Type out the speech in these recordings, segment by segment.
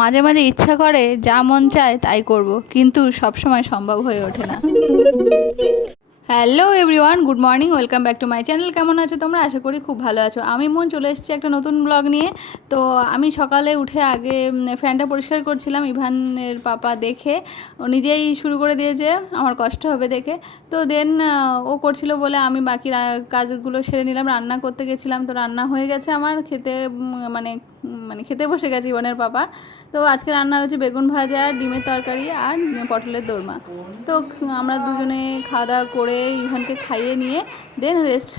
মাঝে মাঝে ইচ্ছা করে, যা মন চায় তাই করব। কিন্তু সবসময় সম্ভব হয়ে ওঠে না। Hello everyone good morning welcome back to my channel কেমন আছো তোমরা? আশা করি খুব ভালো আছো। আমি মন, চলে এসেছি একটা নতুন ব্লগ নিয়ে। তো আমি সকালে উঠে আগে ফ্যানটা পরিষ্কার করছিলাম ইভানের পাপা দেখে। ও নিজেই শুরু করে দিয়েছে, আমার কষ্ট হবে দেখে। তো দেন ও করছিল বলে আমি বাকি কাজগুলো সেরে নিলাম, রান্না করতে গেছিলাম। তো রান্না হয়ে গেছে আমার, খেতে মানে মানে খেতে বসে গেছে ইভানের পাপা। তো আজকে রান্না হয়েছে বেগুন ভাজা, ডিমের তরকারি আর পটলের দোরমা। তো আমরা দুজনে খাওয়া দাওয়া করে ইভানকে খাইয়ে নিয়ে দেন রেস্ট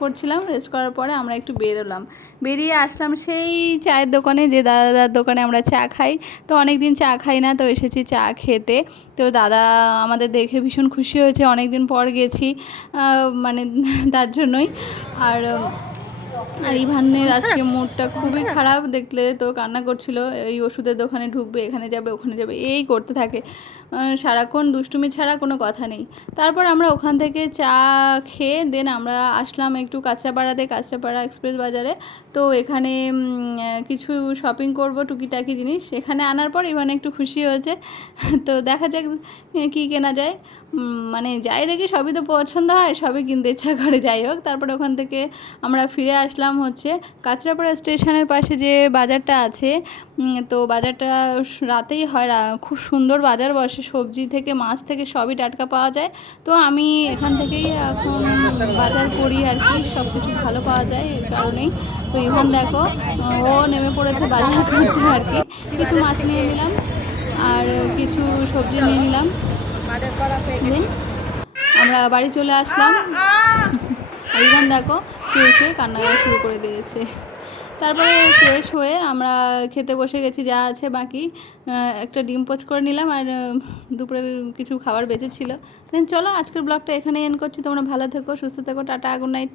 করছিলাম রেস্ট করার পরে আমরা একটু বেরোলাম। বেরিয়ে আসলাম সেই চায়ের দোকানে, যে দাদার দোকানে আমরা চা খাই। তো অনেক দিন চা খাই না, তো এসেছি চা খেতে। তো দাদা আমাদের দেখে ভীষণ খুশি হয়েছে অনেক দিন পর গেছি মানে তার জন্যই। আর আর ইভানের আজকে মুডটা খুবই খারাপ দেখলে তো কান্না করছিল। এই ওষুধের দোকানে ঢুকবে এখানে যাবে ওখানে যাবে এই করতে থাকে। সারাক্ষণ দুষ্টুমি ছাড়া কোনো কথা নেই। তারপর আমরা ওখান থেকে চা খেয়ে দেন আমরা আসলাম একটু কাঁচাপাড়াতে কাঁচাপাড়া এক্সপ্রেস বাজারে। তো এখানে কিছু শপিং করব টুকিটাকি জিনিস। এখানে আনার পর ইভান একটু খুশি হয়েছে। তো দেখা যাক কী কেনা যায়। মানে যাই দেখি সবই তো পছন্দ হয় সবই কিনতে ইচ্ছা করে। যাই হোক তারপরে ওখান থেকে আমরা ফিরে আসলাম হচ্ছে কাঁচরাপাড়া স্টেশনের পাশে যে বাজারটা আছে তো বাজারটা রাতেই হয় খুব সুন্দর বাজার বসে সবজি থেকে মাছ থেকে সবই টাটকা পাওয়া যায়। তো আমি এখান থেকেই এখন বাজার করি আর কি সব কিছু ভালো পাওয়া যায় এর কারণেই। তো ইভান দেখো ও নেমে পড়েছে বাজার করতে আর কি। কিছু মাছ নিয়ে নিলাম আর কিছু সবজি নিয়ে নিলাম। আমরা বাড়ি চলে আসলাম। ইভান দেখো শুয়ে শুয়ে কান্না শুরু করে দিয়েছে। তারপরে ফ্রেশ হয়ে আমরা খেতে বসে গেছি, যা আছে বাকি। একটা ডিম পোচ করে নিলাম আর দুপুরে কিছু খাবার বেঁচেছিল দেন চলো আজকের ব্লগটা এখানেই এন্ড করছি। তোমরা ভালো থেকো, সুস্থ থেকো, টাটা গুড নাইট